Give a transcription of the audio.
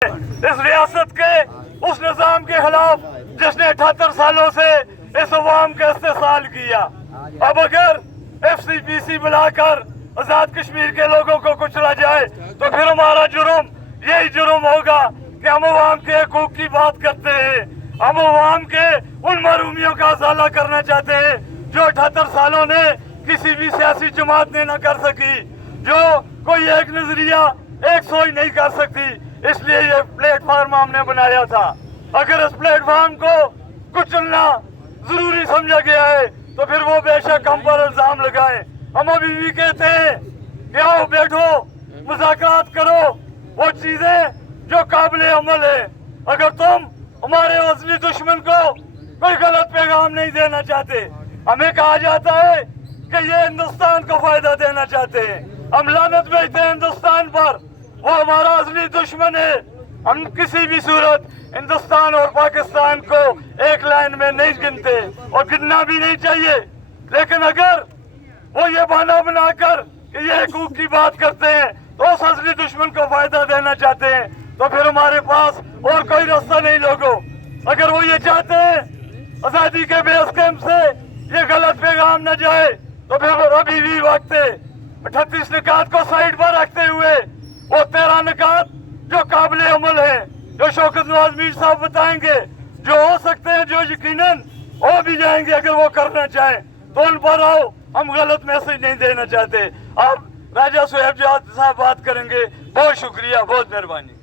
इस रियासत के उस निजाम के खिलाफ जिसने 78 सालों से इस अवाम का इस्तेसाल किया। अब अगर FCPC बुलाकर आजाद कश्मीर के लोगों को कुचला जाए तो फिर हमारा जुर्म यही जुर्म होगा कि हम अवाम के हकूक की बात करते हैं, हम अवाम के उन महरूमियों का अजाला करना चाहते हैं जो 78 सालों ने किसी भी सियासी जमात ने न कर सकी, जो कोई एक नजरिया एक सोच नहीं कर सकती। इसलिए ये प्लेटफार्म हमने बनाया था। अगर इस प्लेटफार्म को कुचलना जरूरी समझा गया है तो फिर वो बेशक हम पर इल्जाम लगाए। हम अभी भी कहते हैं कि आओ बैठो, मुज़ाकरात करो, वो चीजें जो काबिल अमल है। अगर तुम हमारे असली दुश्मन को कोई गलत पैगाम नहीं देना चाहते, हमें कहा जाता है कि ये हिंदुस्तान को फायदा देना चाहते हैं, हम लानत भेजते हैं हिंदुस्तान पर, वो हमारा असली दुश्मन है। हम किसी भी सूरत हिंदुस्तान और पाकिस्तान को एक लाइन में नहीं गिनते और गिनना भी नहीं चाहिए। लेकिन अगर वो ये बहाना बनाकर कि ये हकूक की बात करते हैं तो उस असली दुश्मन को फायदा देना चाहते हैं तो फिर हमारे पास और कोई रास्ता नहीं लोगों। अगर वो ये चाहते हैं आजादी के बेस कैंप से ये गलत पैगाम न जाए तो फिर अभी भी वक्त है। 38 निकात को साइड पर रखते हुए वो 13 निकात जो काबिल अमल है, जो शौकत नवाज मीर साहब बताएंगे, जो हो सकते हैं, जो यकीनन हो भी जाएंगे अगर वो करना चाहें तो उन पर आओ। हम गलत मैसेज नहीं देना चाहते। अब राजा सुहेब साहब बात करेंगे। बहुत शुक्रिया, बहुत मेहरबानी।